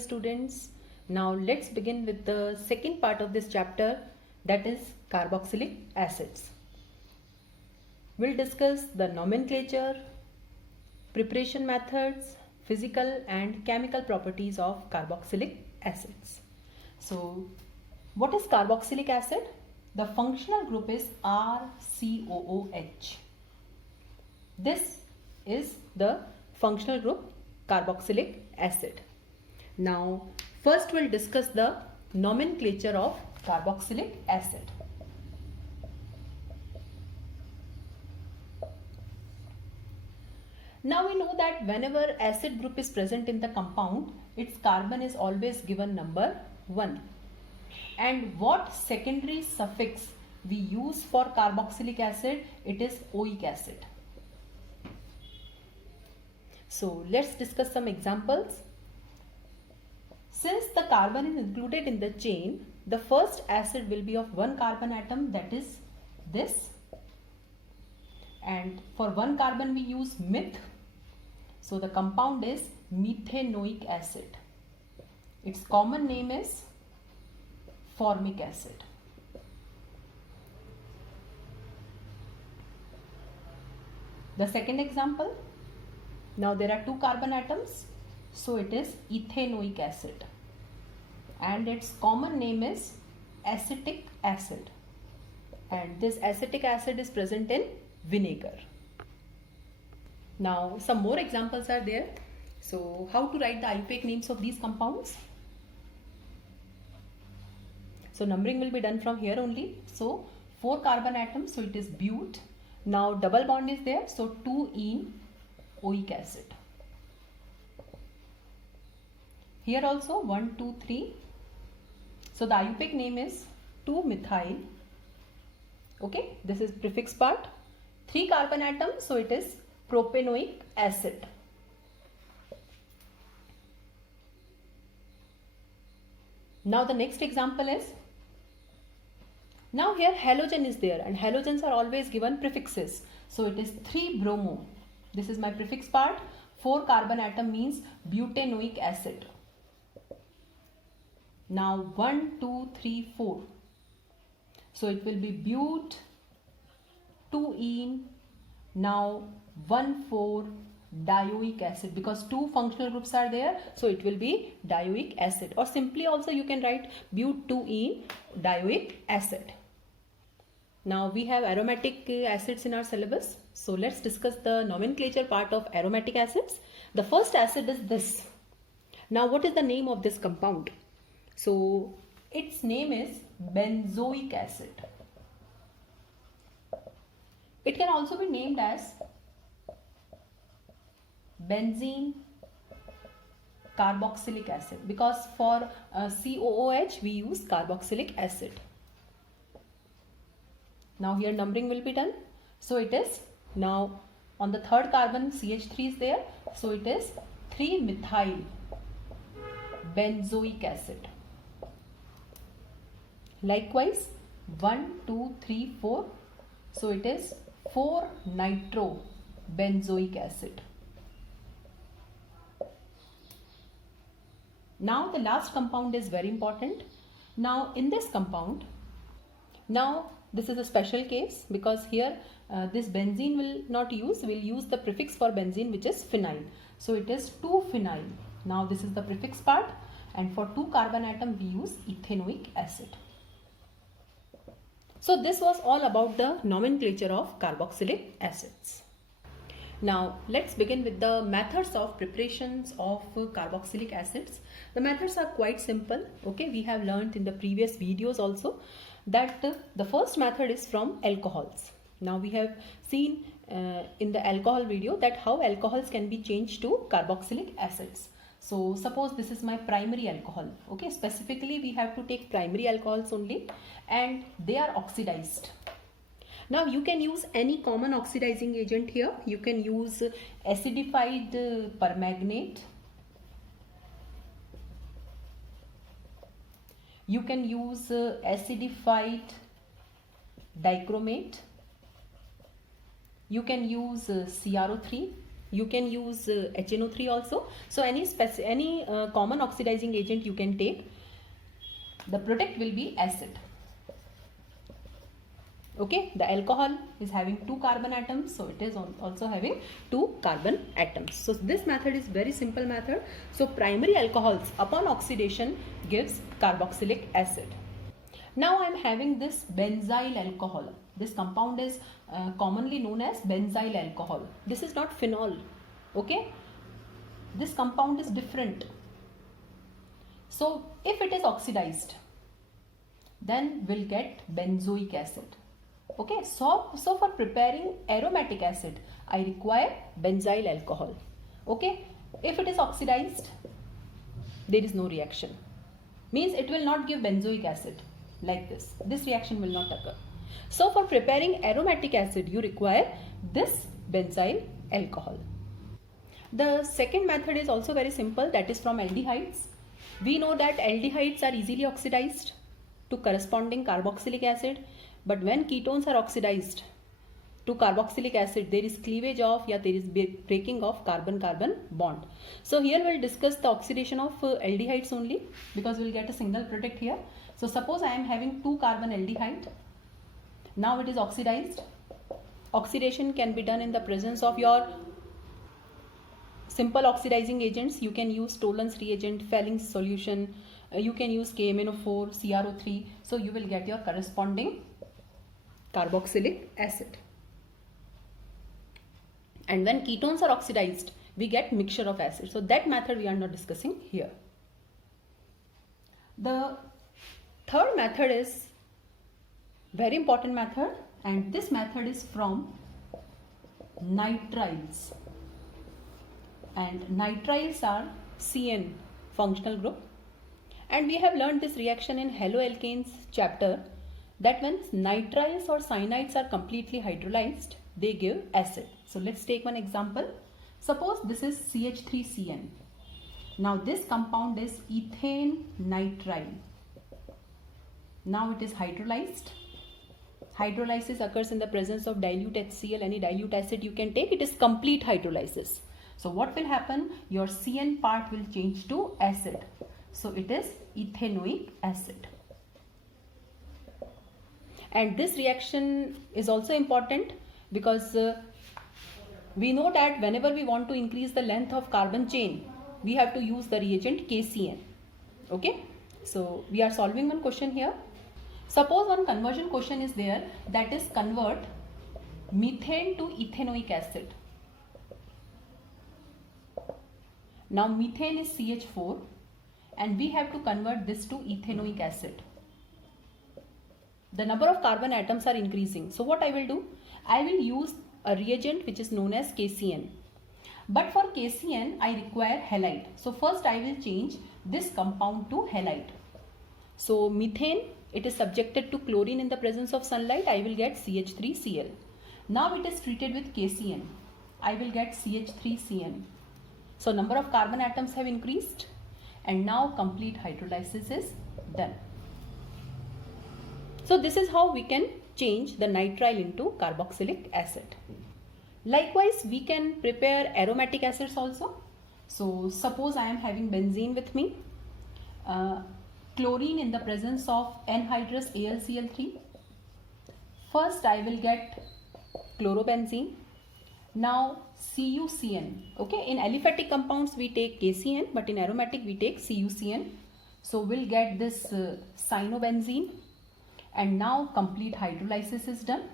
students. Now let's begin with the second part of this chapter, that is carboxylic acids. We'll discuss the nomenclature, preparation methods, physical and chemical properties of carboxylic acids. So what is carboxylic acid? The functional group is RCOOH. This is the functional group carboxylic acid. Now first we'll discuss the nomenclature of carboxylic acid. Now we know that whenever acid group is present in the compound, its carbon is always given number 1. And what secondary suffix we use for carboxylic acid? It is oic acid. So let's discuss some examples. Since the carbon is included in the chain, the first acid will be of one carbon atom, that is this. And for one carbon we use meth. So the compound is methanoic acid. Its common name is formic acid. The second example, now there are two carbon atoms, so it is ethanoic acid and its common name is acetic acid, and this acetic acid is present in vinegar. Now some more examples are there. So how to write the IUPAC names of these compounds? So numbering will be done from here only. So 4 carbon atoms, so it is bute. Now double bond is there, so 2-ene oic acid. Here also 1, 2, 3. So the IUPAC name is 2-methyl. Okay, this is prefix part. 3 carbon atoms, so it is propanoic acid. Now the next example is, now here halogen is there and halogens are always given prefixes. So it is 3-bromo. This is my prefix part. 4 carbon atom means butanoic acid. Now 1, 2, 3, 4. So it will be bute, 2-ene, now 1,4 dioic acid, because 2 functional groups are there, so it will be dioic acid, or simply also you can write bute 2-ene dioic acid. Now we have aromatic acids in our syllabus, so let's discuss the nomenclature part of aromatic acids. The first acid is this. Now what is the name of this compound? So its name is benzoic acid. It can also be named as benzene carboxylic acid, because for COOH we use carboxylic acid. Now here numbering will be done. So it is, now on the third carbon CH3 is there, so it is 3-methyl benzoic acid. Likewise 1, 2, 3, 4, so it is 4-nitro benzoic acid. Now the last compound is very important. Now in this compound, now this is a special case, because here this benzene will not use, we'll use the prefix for benzene, which is phenyl. So it is 2-phenyl. Now this is the prefix part, and for 2 carbon atom we use ethanoic acid. So this was all about the nomenclature of carboxylic acids. Now let's begin with the methods of preparations of carboxylic acids. The methods are quite simple. Okay, we have learned in the previous videos also that the first method is from alcohols. Now we have seen in the alcohol video that how alcohols can be changed to carboxylic acids. So suppose this is my primary alcohol. Okay, specifically we have to take primary alcohols only, and they are oxidized. Now you can use any common oxidizing agent here. You can use acidified permanganate. You can use acidified dichromate. You can use CrO3. You can use HNO3 also. So any common oxidizing agent you can take. The product will be acid. Okay, the alcohol is having 2 carbon atoms, so it is also having 2 carbon atoms. So this method is very simple method. So primary alcohols upon oxidation gives carboxylic acid. Now I am having this benzyl alcohol. This compound is commonly known as benzyl alcohol. This is not phenol. Okay, this compound is different. So if it is oxidized, then we'll get benzoic acid. Okay, so for preparing aromatic acid, I require benzyl alcohol. Okay, if it is oxidized, there is no reaction. Means it will not give benzoic acid like this. This reaction will not occur. So for preparing aromatic acid, you require this benzyl alcohol. The second method is also very simple, that is from aldehydes. We know that aldehydes are easily oxidized to corresponding carboxylic acid, but when ketones are oxidized to carboxylic acid, there is cleavage of, there is breaking of carbon-carbon bond. So here we'll discuss the oxidation of aldehydes only, because we'll get a single product here. So suppose I am having 2 carbon aldehyde. Now it is oxidized. Oxidation can be done in the presence of your simple oxidizing agents. You can use Tollens reagent, Fellings solution, you can use KMnO4, CrO3. So you will get your corresponding carboxylic acid. And when ketones are oxidized, we get mixture of acid. So that method we are not discussing here. The third method is very important method, and this method is from nitriles. And nitriles are CN functional group. And we have learned this reaction in haloalkanes chapter, that when nitriles or cyanides are completely hydrolyzed, they give acid. So let's take one example. Suppose this is CH3CN. Now this compound is ethane nitrile. Now it is hydrolyzed. Hydrolysis occurs in the presence of dilute HCl. Any dilute acid you can take, it is complete hydrolysis. So what will happen? Your CN part will change to acid. So it is ethanoic acid. And this reaction is also important because we know that whenever we want to increase the length of carbon chain, we have to use the reagent KCN. Okay, so we are solving one question here. Suppose one conversion question is there, that is convert methane to ethanoic acid. Now methane is CH4 and we have to convert this to ethanoic acid. The number of carbon atoms are increasing. So what I will do? I will use a reagent which is known as KCN. But for KCN, I require halide. So first I will change this compound to halide. So methane, it is subjected to chlorine in the presence of sunlight. I will get CH3Cl. Now it is treated with KCN. I will get CH3CN. So number of carbon atoms have increased and now complete hydrolysis is done. So this is how we can change the nitrile into carboxylic acid. Likewise, we can prepare aromatic acids also. So suppose I am having benzene with me, chlorine in the presence of anhydrous AlCl3. First I will get chlorobenzene. Now CuCN. Okay, in aliphatic compounds we take KCN, but in aromatic we take CuCN. So we'll get this cyanobenzene. And now complete hydrolysis is done.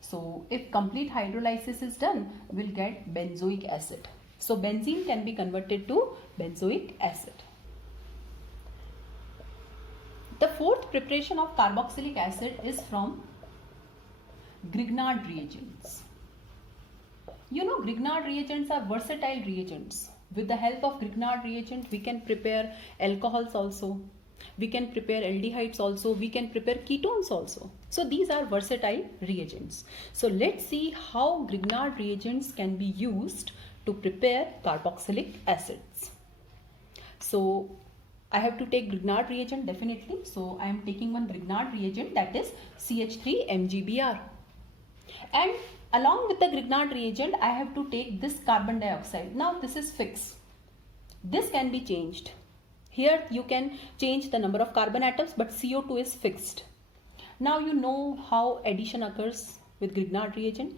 So if complete hydrolysis is done, we'll get benzoic acid. So benzene can be converted to benzoic acid. The fourth preparation of carboxylic acid is from Grignard reagents. You know, Grignard reagents are versatile reagents. With the help of Grignard reagent, we can prepare alcohols also. We can prepare aldehydes also. We can prepare ketones also. So these are versatile reagents. So let's see how Grignard reagents can be used to prepare carboxylic acids. So I have to take Grignard reagent definitely. So I am taking one Grignard reagent, that is CH3MgBr. And along with the Grignard reagent, I have to take this carbon dioxide. Now this is fixed. This can be changed. Here you can change the number of carbon atoms, but CO2 is fixed. Now you know how addition occurs with Grignard reagent.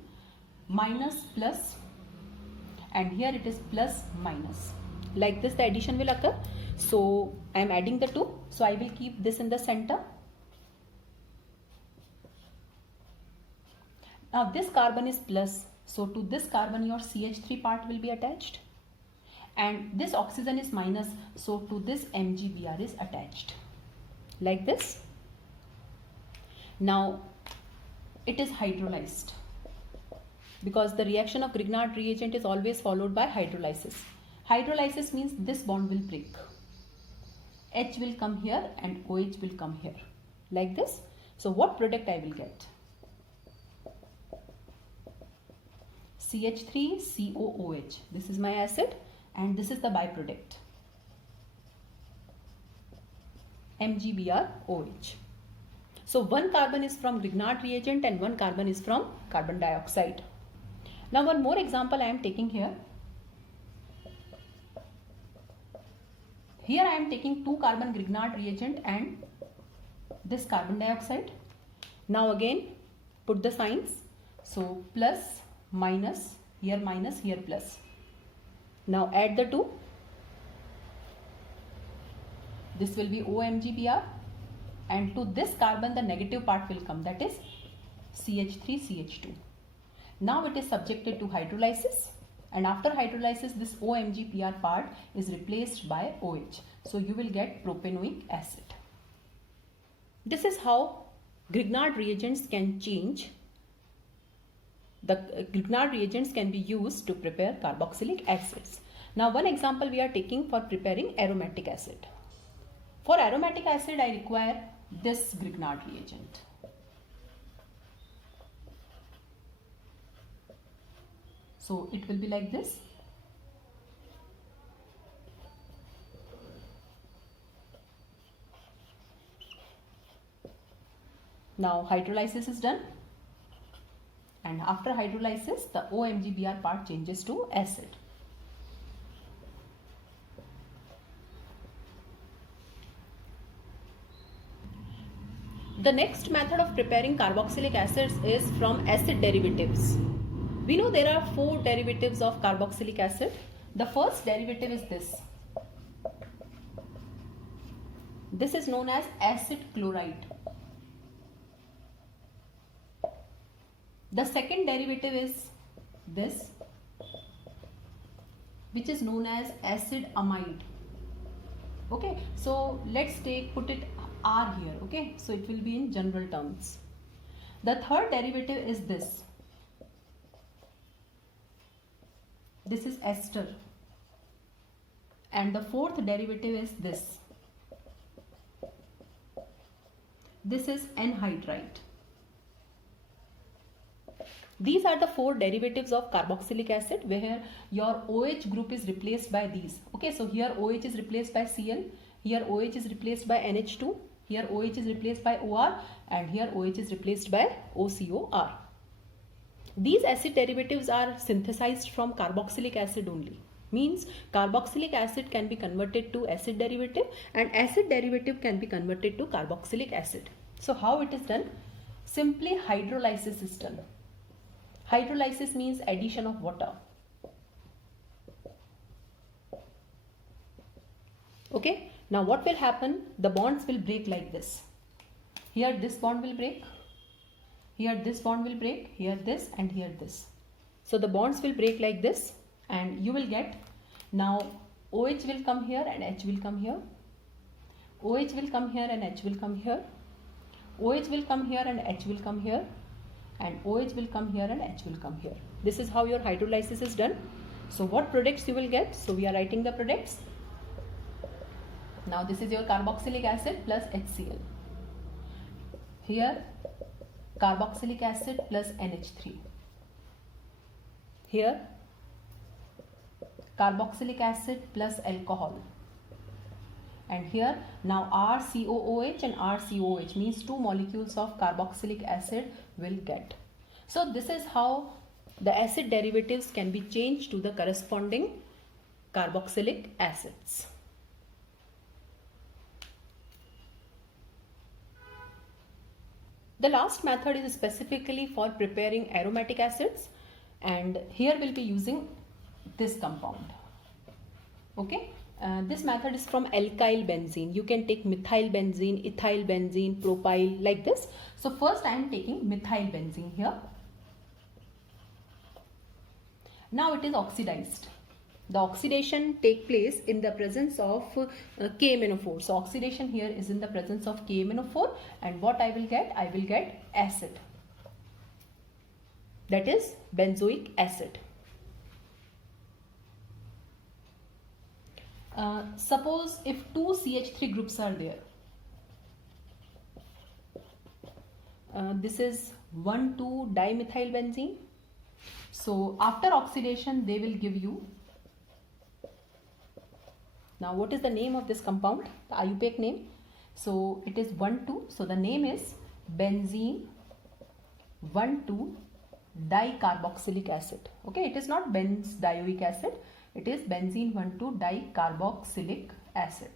Minus plus, and here it is plus minus. Like this the addition will occur. So I am adding the two. So I will keep this in the center. Now this carbon is plus. So to this carbon your CH3 part will be attached. And this oxygen is minus. So to this MgBr is attached. Like this. Now it is hydrolyzed, because the reaction of Grignard reagent is always followed by hydrolysis. Hydrolysis means this bond will break. H will come here and OH will come here. Like this. So what product I will get? CH3COOH. This is my acid and this is the byproduct. MgBrOH. So one carbon is from Grignard reagent and one carbon is from carbon dioxide. Now one more example I am taking here. Here I am taking 2 carbon Grignard reagent and this carbon dioxide. Now again put the signs. So plus, minus, here plus. Now add the 2. This will be OMgBr, and to this carbon the negative part will come, that is CH3CH2. Now it is subjected to hydrolysis, and after hydrolysis this OMgBr part is replaced by OH. So you will get propanoic acid. This is how Grignard reagents can change. The Grignard reagents can be used to prepare carboxylic acids. Now one example we are taking for preparing aromatic acid. For aromatic acid I require this Grignard reagent. So it will be like this. Now hydrolysis is done, and after hydrolysis the OMgBr part changes to acid. The next method of preparing carboxylic acids is from acid derivatives. We know there are 4 derivatives of carboxylic acid. The first derivative is this. This is known as acid chloride. The second derivative is this, which is known as acid amide. Okay, so let's put it R here. Okay, so it will be in general terms. The third derivative is this. This is ester, and the fourth derivative is this. This is anhydride. These are the 4 derivatives of carboxylic acid where your OH group is replaced by these. Okay, so here OH is replaced by Cl, here OH is replaced by NH2, here OH is replaced by OR, and here OH is replaced by OCOR. These acid derivatives are synthesized from carboxylic acid only. Means carboxylic acid can be converted to acid derivative and acid derivative can be converted to carboxylic acid. So how it is done? Simply hydrolysis is done. Hydrolysis means addition of water. Okay, now what will happen? The bonds will break like this. Here this bond will break. Here this bond will break, here this, and here this. So the bonds will break like this, and you will get, now OH will come here and H will come here. OH will come here and H will come here. OH will come here and H will come here. And OH will come here and H will come here. This is how your hydrolysis is done. So what products you will get? So we are writing the products. Now this is your carboxylic acid plus HCl. Here carboxylic acid plus NH3. Here carboxylic acid plus alcohol. And here now RCOOH and RCOH means 2 molecules of carboxylic acid will get. So this is how the acid derivatives can be changed to the corresponding carboxylic acids. The last method is specifically for preparing aromatic acids, and here we'll be using this compound. Okay, this method is from alkyl benzene. You can take methyl benzene, ethyl benzene, propyl, like this. So first I am taking methyl benzene here. Now it is oxidized. The oxidation take place in the presence of KMnO4. So oxidation here is in the presence of KMnO4, and what I will get? I will get acid. That is benzoic acid. Suppose if two CH3 groups are there. This is 1,2-dimethyl benzene. So after oxidation they will give you. Now what is the name of this compound? The IUPAC name. So it is 1,2. So the name is benzene 1,2-dicarboxylic acid. Okay, it is not benzdioic acid. It is benzene 1,2-dicarboxylic acid.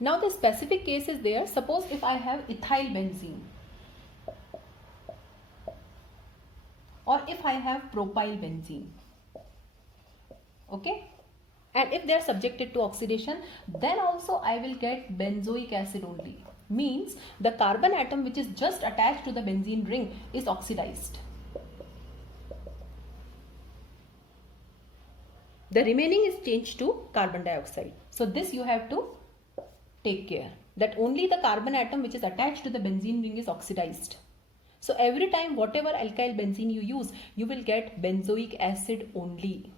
Now the specific case is there. Suppose if I have ethyl benzene, or if I have propyl benzene. Okay, and if they are subjected to oxidation, then also I will get benzoic acid only. Means the carbon atom which is just attached to the benzene ring is oxidized. The remaining is changed to carbon dioxide. So this you have to take care that only the carbon atom which is attached to the benzene ring is oxidized. So every time whatever alkyl benzene you use, you will get benzoic acid only.